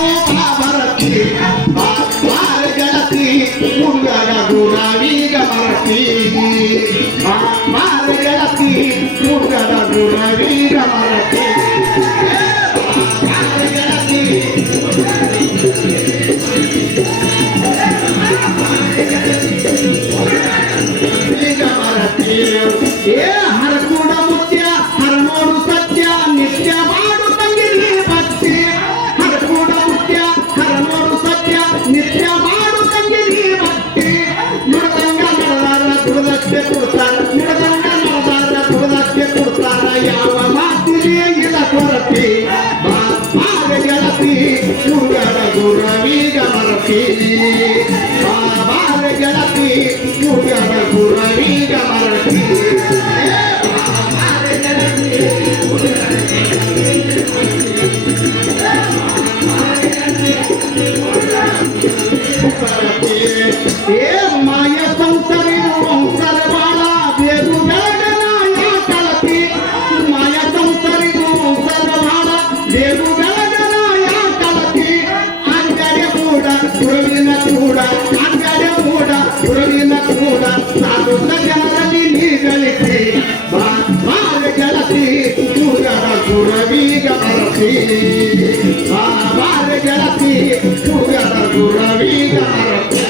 भारती बार गळती मुंगड गुरावी गमरती बार गळती मुंगड गुरावी गमरती बार गळती गमरती ए हरकुड मुत्या हरमोडू सत्य नित्य माಡು ತಂಗಿರಿ ಭಕ್ತಿ ಹರಕೂಡ ಮುತ್ಯ ಹರಮೋಡು ಸತ್ಯ ನಿತ್ಯ ಮಾಡು ತಂಗಿರಿ ಭಕ್ತಿ ನುಡದಂಗ ನಡೆದಾರ ದುಡದಕ್ಕೆ ಕೊಡ್ತಾರ ನುಡದಂಗ ನಡೆದಾರ ದುಡದಕ್ಕೆ ಕೊಡ್ತಾರ ಯಾವ ಮಾತಿಗೆ ಇಲ್ಲ ಕೊರತಿ ಬಾರ ಗೆಳತಿ ಮುರುಗಡ ಗುರವೀಗ ಮರತಿ ಬಾರ ಗೆಳತಿ ಮುರುಗಡ ಗುರವೀಗ ಮರತಿ माया संसारी संसार बाळा बेगू बेळगना या कळती माया संसारी संसार बाळा बेगू बेळगना या कळती अंगाडे मूडा पुरविನ ಕೂಡ अंगाडे मूडा पुरविನ ಕೂಡ साधू सजनರಲ್ಲಿ ನೀಗಳಿಸಿ ಬಾರ ಗೆಳತಿ ಮುರುಗಡ ಗುರವೀಗ ಮರತಿ ಬಾರ ಗೆಳತಿ ಮುರುಗಡ ಗುರವೀಗ ಮರತಿ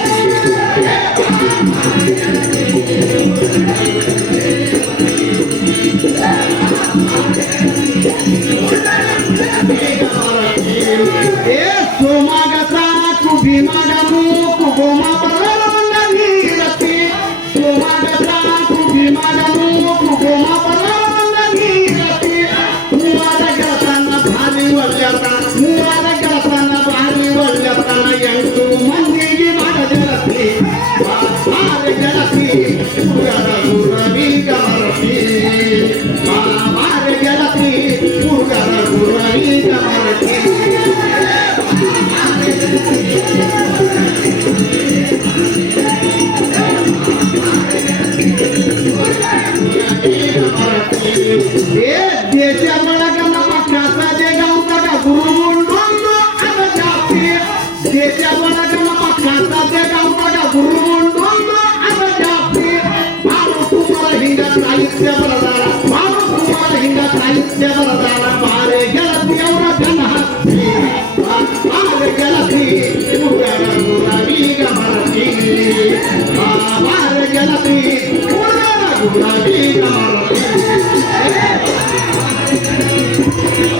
सोमागसा कुभिमागमू कुगोमा बरवंग नीरती सोमागसा कुभिमागमू कुगोमा बरवंग नीरती मुवाद ಗೆಳತನ ಭಾರಿ ಒಳ್ಳೆತನ ಮುವಾದ ಗೆಳತನ ಭಾರಿ ಒಳ್ಳೆತನ ಎಂಟು ಮಂದಿಗೆ ಮಾಡಜರತಿ ಬಾರ ಗೆಳತಿ ಮುರುಗಡ ಗುರವೀಗ ಮರತಿ ಬಾರ ಗೆಳತಿ ಮುರುಗಡ ಗುರವೀಗ ಮರತಿ देशा बळगನ ಪಕ್ಷಾಸ ಜಗೌತಗ ಗುರುಗುಂಡೊಂದು ಅದ ಜಾತಿ ದೇಶಾ ಬಳಗನ ಪಕ್ಷಾಸ ಜಗೌತಗ ಗುರುಗುಂಡೊಂದು ಅದ ಜಾತಿ ಬಾಳು ಕುಮಾರ ಹಿಂಗ ಸಾಹಿತ್ಯ ಬರದಾರ ಬಾಳು ಕುಮಾರ ಹಿಂಗ ಸಾಹಿತ್ಯ ಬರದಾರ